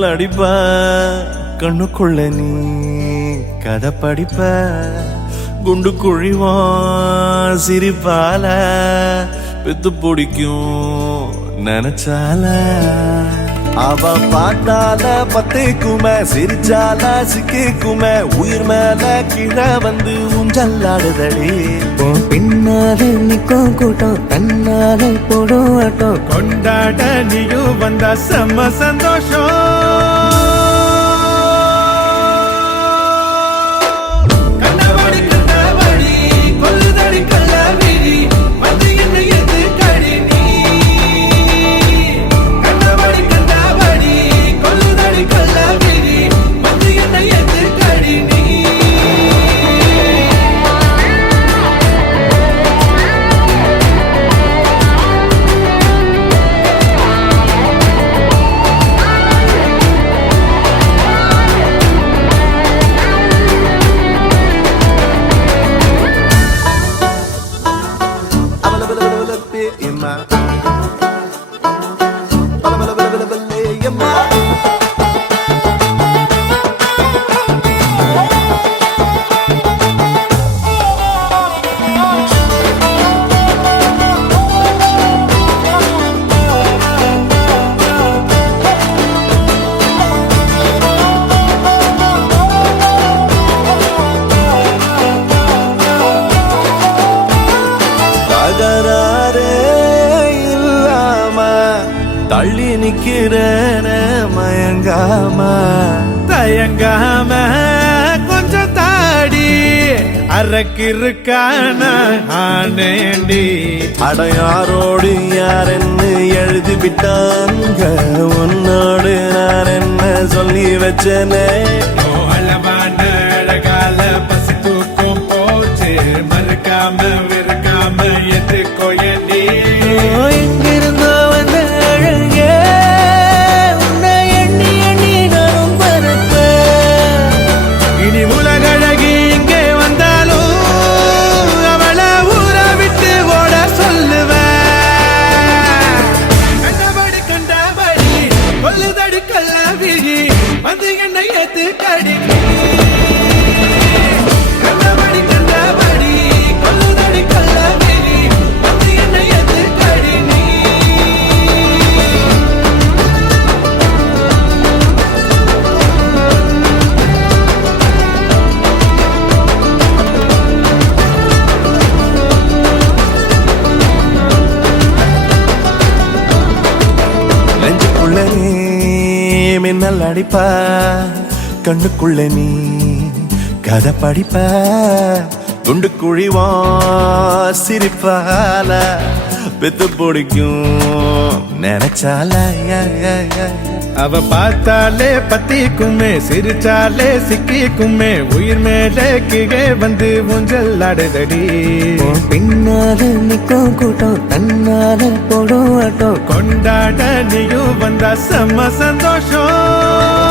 மின்னல் அடிப்ப கண்ணுக்குள்ள நீ கதை படிப்ப குண்டு குழிவான் சிரிப்பால பெத்து பிடிக்கும் நினைச்சால அவ பாட்டால பத்தேக்குமே சிரிச்சால சிக்கிக்குமே உயிர் மேல கீழே வந்து ஊஞ்சல்லாடுதடி பின்னால நிக்கும் கூட்டம் தன்னால போடும் ஆட்டம் கொண்டாட நீயும் வந்தா செம்ம சந்தோஷம் தள்ளி நிக்கிறன மயங்காம தயங்காம கொஞ்சம் தாடி அரக்கிருக்கான ஆனேண்டி அடையாரோடு யார் என்ன எழுதி விட்டாங்க உன்னோடு நான் என்ன சொல்லி வச்சனே அளவான அழகால பசி தூக்கம் போச்சு மறுக்காம விருக்காம எது கொயண்டி எங்கிருந்தோ வந்த அழகே உன்னை எண்ணி எண்ணி நானும் பறப்பேன் இனி உலகழகி இங்கே வந்தாலும் அவளை ஊற விட்டு ஓட சொல்லுவேன் கண்டபடி கொல்லுதடி கள்ளவிழி வந்து என்னை ஏத்து கடி மின்னல் அடிப்ப கண்ணுக்குள்ள நீ கதை படிப்ப துண்டு குழிவா சிரிப்பால பெத்து பிடிக்கும் நினைச்சால அவ பார்த்தாலே பத்திக்குமே சிரிச்சாலே சிக்கிக்குமே உயிர் மேலே கீழே வந்து ஊஞ்சல் ஆடுதடி பின்னால நிக்கும் கூட்டம் தன்னால போடும் ஆட்டம் கொண்டாட நீயும் வந்தா செம்ம சந்தோஷம்